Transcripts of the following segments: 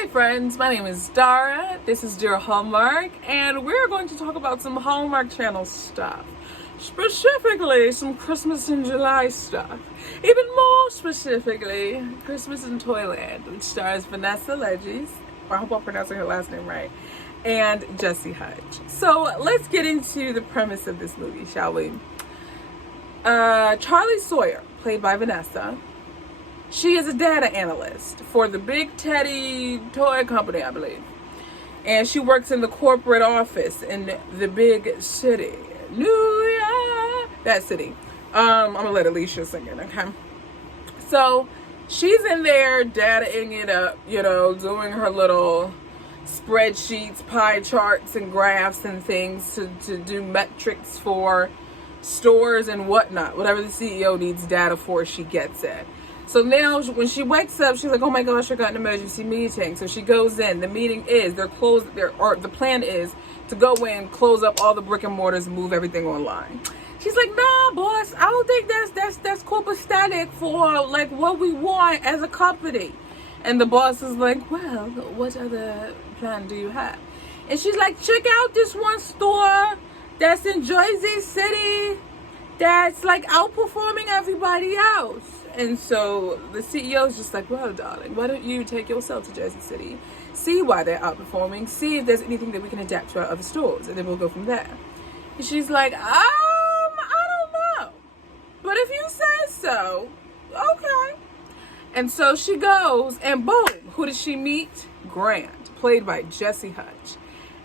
Hi friends, my name is Dara, this is Dear Hallmark, and we're going to talk about some Hallmark Channel stuff. Specifically, some Christmas in July stuff. Even more specifically, Christmas in Toyland, which stars Vanessa Leggies, I hope I'm pronouncing her last name right, and Hutch. So let's get into the premise of this movie, shall we? Charlie Sawyer, played by Vanessa, she is a data analyst for the Big Teddy toy company, I believe. And she works in the corporate office in the big city, New York, that city. I'm gonna let Alicia sing it, okay? So she's in there dataing it up, doing her little spreadsheets, pie charts, and graphs and things to do metrics for stores and whatnot. Whatever the CEO needs data for, she gets it. So now when she wakes up, she's like, oh my gosh, I got an emergency meeting. So she goes in. The meeting is, the plan is to go in, close up all the brick and mortars, and move everything online. She's like, nah, boss, I don't think that's copacetic for like what we want as a company. And the boss is like, well, what other plan do you have? And she's like, check out this one store that's in Jersey City that's like outperforming everybody else. And so the CEO is just like, well, darling, why don't you take yourself to Jersey City, see why they're outperforming, see if there's anything that we can adapt to our other stores, and then we'll go from there. And she's like, I don't know, but if you say so, okay. And so she goes, and boom, who does she meet? Grant, played by Hutch.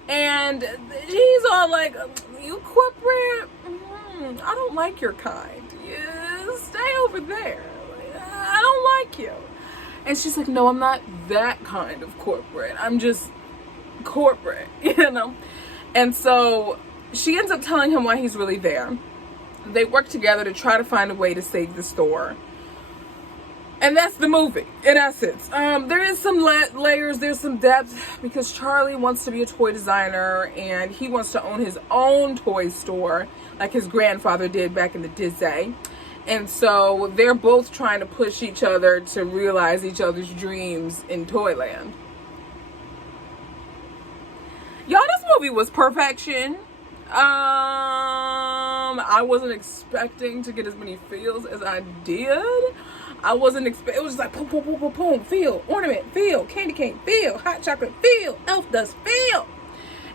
And he's all like, you corporate, I don't like your kind. You stay over there. I don't like you. And she's like, no, I'm not that kind of corporate. I'm just corporate, And so she ends up telling him why he's really there. They work together to try to find a way to save the store. And that's the movie, in essence. There is some layers, there's some depth, because Charlie wants to be a toy designer, and he wants to own his own toy store, like his grandfather did back in the day. And so they're both trying to push each other to realize each other's dreams in Toyland. Y'all, this movie was perfection. I wasn't expecting to get as many feels as I did. I wasn't expecting, it was just like boom, boom, boom, boom, boom, feel, ornament, feel, candy cane, feel, hot chocolate, feel, elf dust, feel.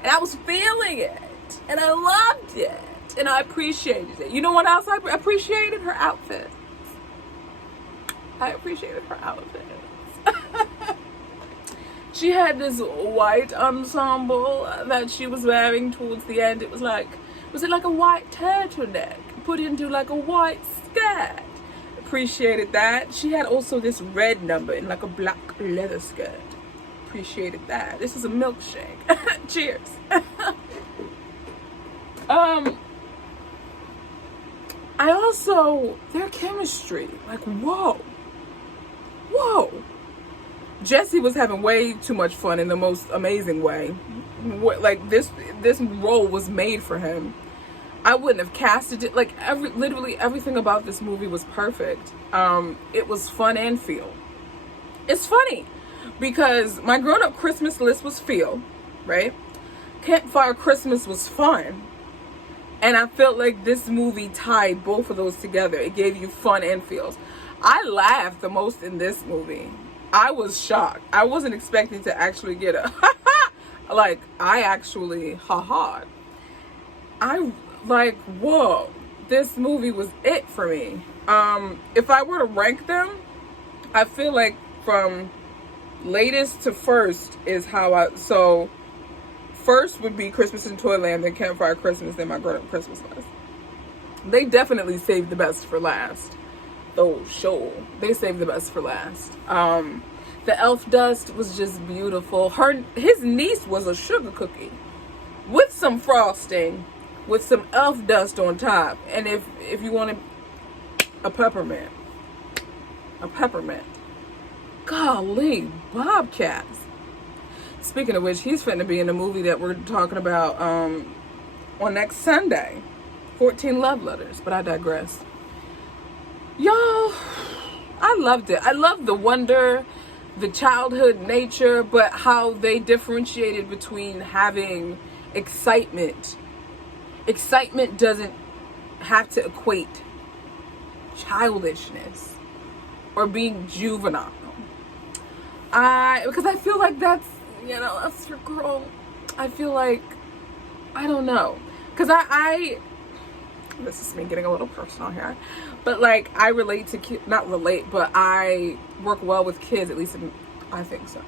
And I was feeling it. And I loved it. And I appreciated it. You know what else I appreciated? Her outfits. I appreciated her outfits. She had this white ensemble that she was wearing towards the end. It was like, was it like a white turtleneck put into like a white skirt? Appreciated that. She had also this red number in like a black leather skirt. Appreciated that. This is a milkshake. Cheers. I also, their chemistry, like, whoa. Jessie was having way too much fun in the most amazing way. Like, this role was made for him. I wouldn't have casted it. Like, literally everything about this movie was perfect. It was fun and feel. It's funny because my grown-up Christmas list was feel, right? Campfire Christmas was fun. And I felt like this movie tied both of those together. It gave you fun and feels. I laughed the most in this movie. I was shocked. I wasn't expecting to actually get a like, I actually ha-ha'd. I like, whoa, this movie was it for me. If I were to rank them, I feel like from latest to first is how so first would be Christmas in Toyland, then Campfire Christmas, then my grown-up Christmas list. They definitely saved the best for last. Oh, sure. They saved the best for last. The elf dust was just beautiful. His niece was a sugar cookie with some frosting, with some elf dust on top. And if you wanted a peppermint. Golly, Bobcats. Speaking of which, he's finna be in a movie that we're talking about on next Sunday. 14 Love Letters, but I digress. Y'all, I loved it. I loved the wonder, the childhood nature, but how they differentiated between having excitement. Excitement doesn't have to equate childishness or being juvenile. Because I feel like that's, that's your girl. I feel like, I don't know. Because this is me getting a little personal here, but like I relate to kids, not relate, but I work well with kids, at least I think so.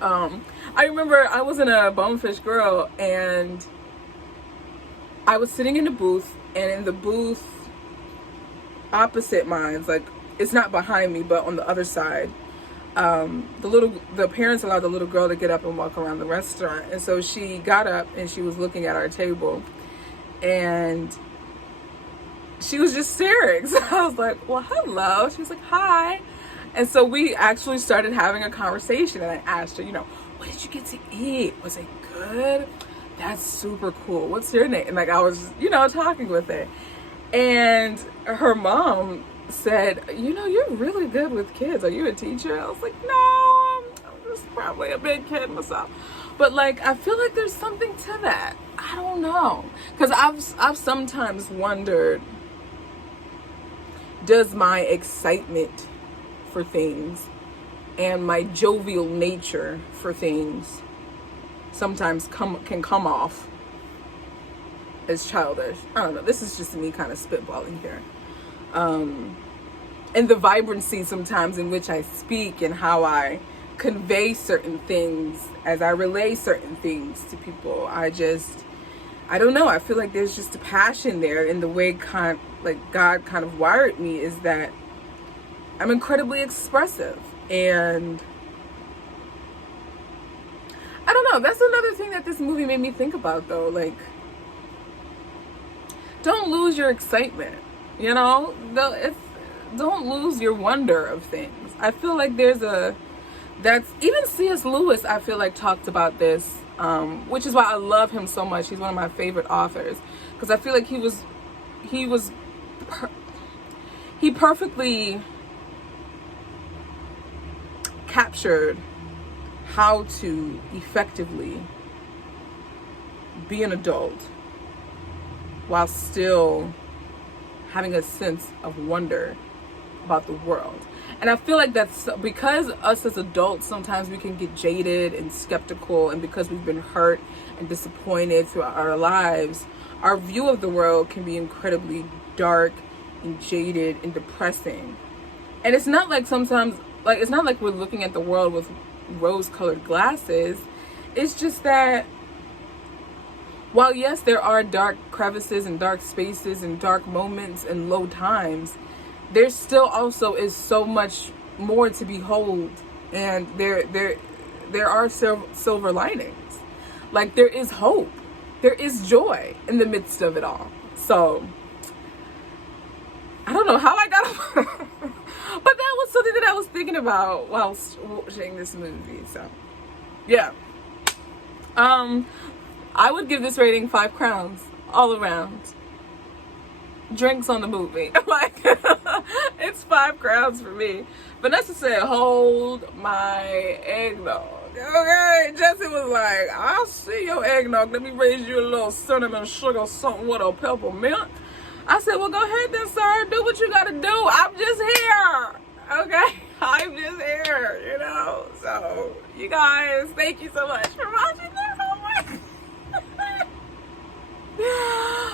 I remember I was in a Bonefish Girl and I was sitting in the booth, and in the booth opposite mine, like it's not behind me, but on the other side, the parents allowed the little girl to get up and walk around the restaurant. And so she got up and she was looking at our table and she was just staring. So I was like, well, hello. She was like, hi. And so we actually started having a conversation, and I asked her, what did you get to eat? Was it good? That's super cool. What's your name? And like I was, talking with her. And her mom said, you're really good with kids. Are you a teacher? I was like, no, I'm just probably a big kid myself. But like, I feel like there's something to that. I don't know. Because I've sometimes wondered, does my excitement for things and my jovial nature for things sometimes can come off as childish? I don't know. This is just me kind of spitballing here. And the vibrancy sometimes in which I speak and how I convey certain things as I relay certain things to people. I don't know. I feel like there's just a passion there in the way God kind of wired me, is that I'm incredibly expressive. And I don't know. That's another thing that this movie made me think about, though. Like, don't lose your excitement. Don't lose your wonder of things. I feel like even C.S. Lewis, I feel like, talked about this, which is why I love him so much. He's one of my favorite authors, because I feel like he perfectly captured how to effectively be an adult while still having a sense of wonder about the world. And I feel like that's because us as adults, sometimes we can get jaded and skeptical, and because we've been hurt and disappointed throughout our lives, our view of the world can be incredibly dark and jaded and depressing. And it's not like it's not like we're looking at the world with rose-colored glasses. It's just that while yes, there are dark crevices and dark spaces and dark moments and low times, there still also is so much more to behold, and there are silver linings. Like, there is hope, there is joy in the midst of it all. So I don't know how I got up, but that was something that I was thinking about while watching this movie. So yeah, I would give this rating 5 crowns all around. Drinks on the movie. Like, it's 5 crowns for me. Vanessa said, hold my eggnog. Okay, Jesse was like, I'll see your eggnog. Let me raise you a little cinnamon sugar, something with a peppermint. I said, well, go ahead then, sir. Do what you gotta do. I'm just here. Okay? I'm just here, So, you guys, thank you so much for watching this homework.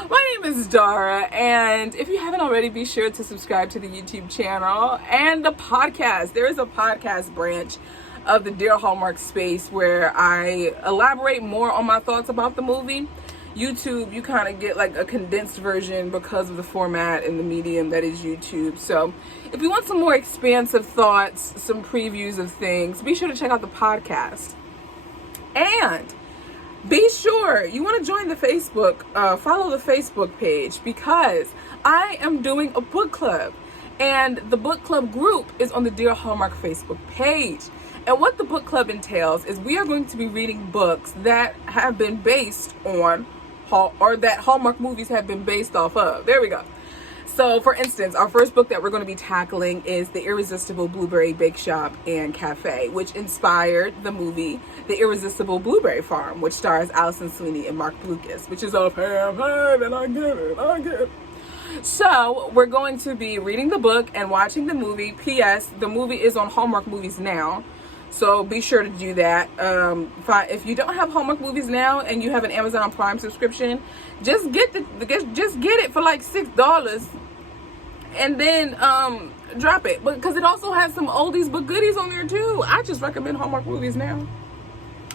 My name is Dara, and if you haven't already, be sure to subscribe to the YouTube channel and the podcast. There is a podcast branch of the Dear Hallmark space where I elaborate more on my thoughts about the movie. YouTube, you kind of get like a condensed version because of the format and the medium that is YouTube. So if you want some more expansive thoughts, some previews of things, be sure to check out the podcast. And be sure you want to join the Facebook, follow the Facebook page, because I am doing a book club, and the book club group is on the Dear Hallmark Facebook page. And what the book club entails is we are going to be reading books that have been based on, or that Hallmark movies have been based off of. There we go. So, for instance, our first book that we're going to be tackling is The Irresistible Blueberry Bake Shop and Cafe, which inspired the movie The Irresistible Blueberry Farm, which stars Allison Sweeney and Mark Blucas, which is all ham, and I get it. So, we're going to be reading the book and watching the movie. P.S. The movie is on Hallmark Movies now, so be sure to do that. If you don't have Hallmark Movies now and you have an Amazon Prime subscription, just get it for like $6 and then drop it, because it also has some oldies but goodies on there too. I just recommend Hallmark Movies now,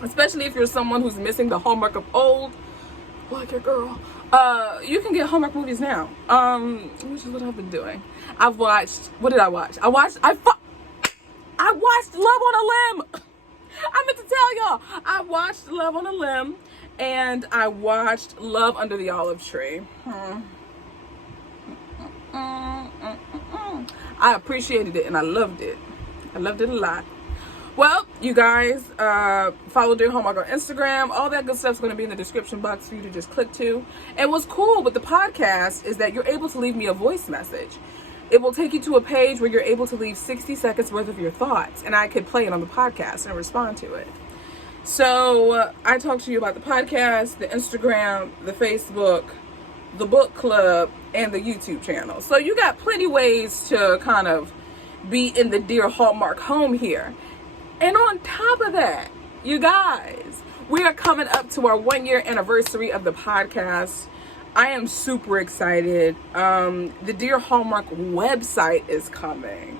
especially if you're someone who's missing the Hallmark of old, like your girl. You can get Hallmark Movies now, which is what I've been doing. I've watched, what did I watch? I watched Love on a Limb. I meant to tell y'all, I watched Love on a Limb, and I watched Love Under the Olive Tree. I appreciated it and I loved it. I loved it a lot. Well, you guys, follow Dear Hallmark on Instagram. All that good stuff's going to be in the description box for you to just click to. And what's cool with the podcast is that you're able to leave me a voice message. It will take you to a page where you're able to leave 60 seconds worth of your thoughts, and I could play it on the podcast and respond to it. So I talked to you about the podcast, the Instagram, the Facebook, the book club, and the YouTube channel. So you got plenty ways to kind of be in the Dear Hallmark home here. And on top of that, you guys, we are coming up to our 1-year anniversary of the podcast. I am super excited. The Dear Hallmark website is coming.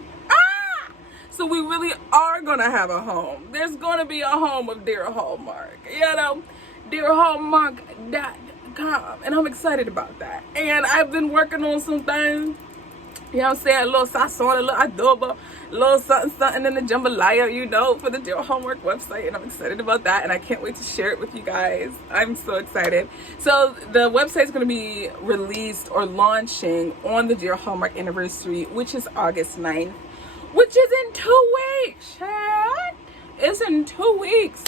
So we really are going to have a home. There's going to be a home of Dear Hallmark. You know, dearhallmark.com. And I'm excited about that. And I've been working on some things. You know what I'm saying? A little sazon, a little adobo, a little something in the jambalaya, you know, for the Dear Hallmark website. And I'm excited about that. And I can't wait to share it with you guys. I'm so excited. So the website's going to be released or launching on the Dear Hallmark anniversary, which is August 9th, which is in 2 weeks, Chad. It's in 2 weeks.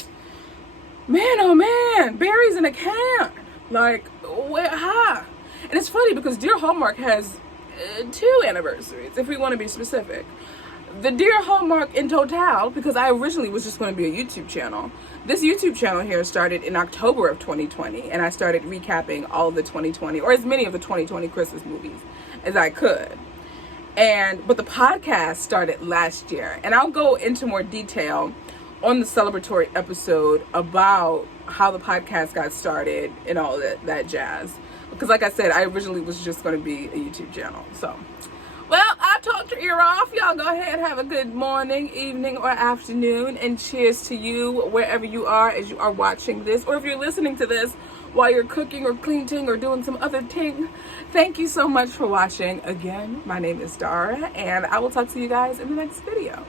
Man, oh man, berries in a can. Like, and it's funny because Dear Hallmark has 2 anniversaries, if we want to be specific. The Dear Hallmark in total, because I originally was just going to be a YouTube channel. This YouTube channel here started in October of 2020, and I started recapping all of the 2020, or as many of the 2020 Christmas movies as I could. But the podcast started last year, and I'll go into more detail on the celebratory episode about how the podcast got started and all that jazz. Because like I said, I originally was just going to be a YouTube channel. So, well, I talked your ear off. Y'all go ahead, have a good morning, evening, or afternoon. And cheers to you wherever you are as you are watching this. Or if you're listening to this while you're cooking or cleaning or doing some other thing. Thank you so much for watching. Again, my name is Dara, and I will talk to you guys in the next video.